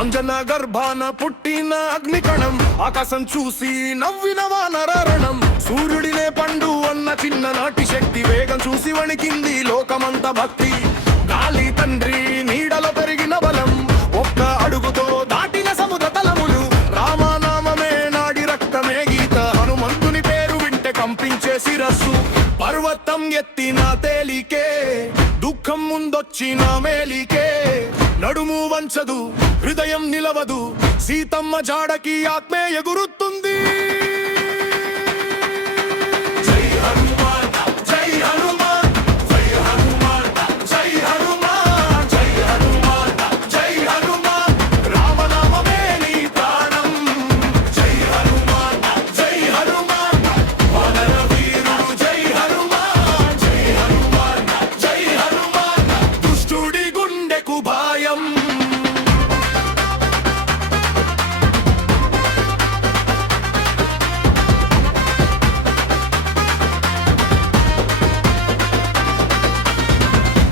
అంజన గర్భాన పుట్టిన అగ్నికణం, ఆకాశం చూసి నవ్విన వానరరణం. సూర్యుడినే పండు అన్న చిన్ననాటి శక్తి, వేగం చూసి వణికింది లోకమంత భక్తి. గాలి తండ్రి నీడలో పెరిగిన బలం, ఒక్క అడుగుతో దాటిన సముద్ర తలములు. రామనామమే నాడి రక్తమే గీత, హనుమంతుని పేరు వింటే కంపించే శిరస్సు. పర్వతం ఎత్తిన తేలికే, దుఃఖం ముందొచ్చిన మేలికే. నడుము వంచదు, హృదయం నిలవదు, సీతమ్మ జాడకి ఆత్మే ఎగురుతుంది. జై హనుమాన్, జై హనుమాన్, జై హనుమాన్, జై హనుమాన్, జై హనుమాన్, జై హనుమాన్. రామనామమే నీ ప్రాణం. జై హనుమాన్, జై హనుమాన్, వానర వీరుడు. జై హనుమాన్, జై హనుమాన్, జై హనుమాన్. దుష్టుడి గుండెకు భయం.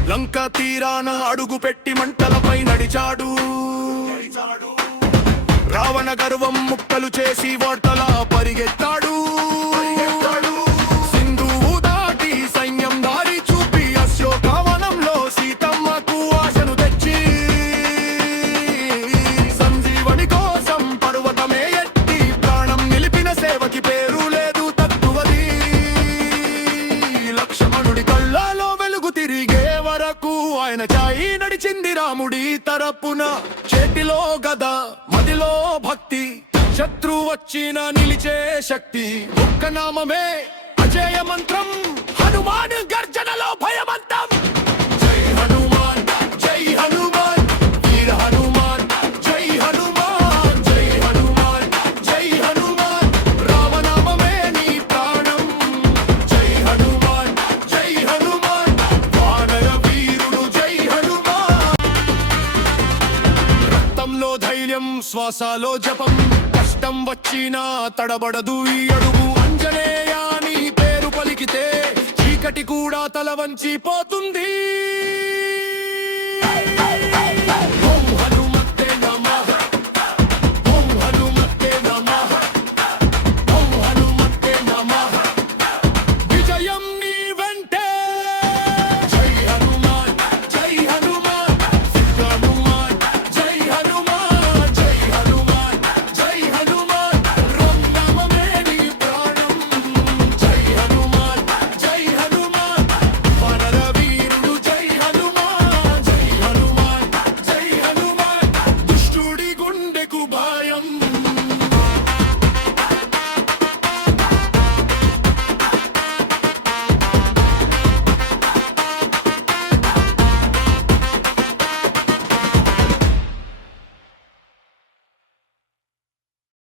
లంక తీరాన అడుగు పెట్టి మంటలపై నడిచాడు. రావణ గర్వం ముక్కలు చేసి వార్తలా పరిగెత్తాడు. సింధువు దాటి సైన్యం దారి చూపి అశోకవనంలో సీతమ్మకు ఆశను తెచ్చి, సంజీవని కోసం పర్వతమే ఎత్తి ప్రాణం నిలిపిన సేవకి పేరు లేదు తక్కువది. లక్ష్మణుడి కళ్ళలో వెలుగు తిరిగే వరకు ఆయన చాయి నడిచింది రాముడి తరపున. చేతిలో గద, మదిలో భక్తి, శత్రు వచ్చిన నిలిచే శక్తి. ఒక్క నామమే అజేయ మంత్రం, హనుమాన్ గర్జనలో భయమంతం. జై హనుమాన్, జై హనుమాన్, వీర హనుమాన్. జై హనుమాన్, జై హనుమాన్, జై హనుమాన్. రామనామమే నీ ప్రాణం. జై హనుమాన్, జై హనుమాన్, వానర వీరుడు. జై హనుమాన్. రక్తంలో ధైర్యం, శ్వాసలో జపం, కష్టం వచ్చినా తడబడదు ఈ అడుగు. అంజనేయ నీ పేరు పలికితే చీకటి కూడా తల వంచి పోతుంది.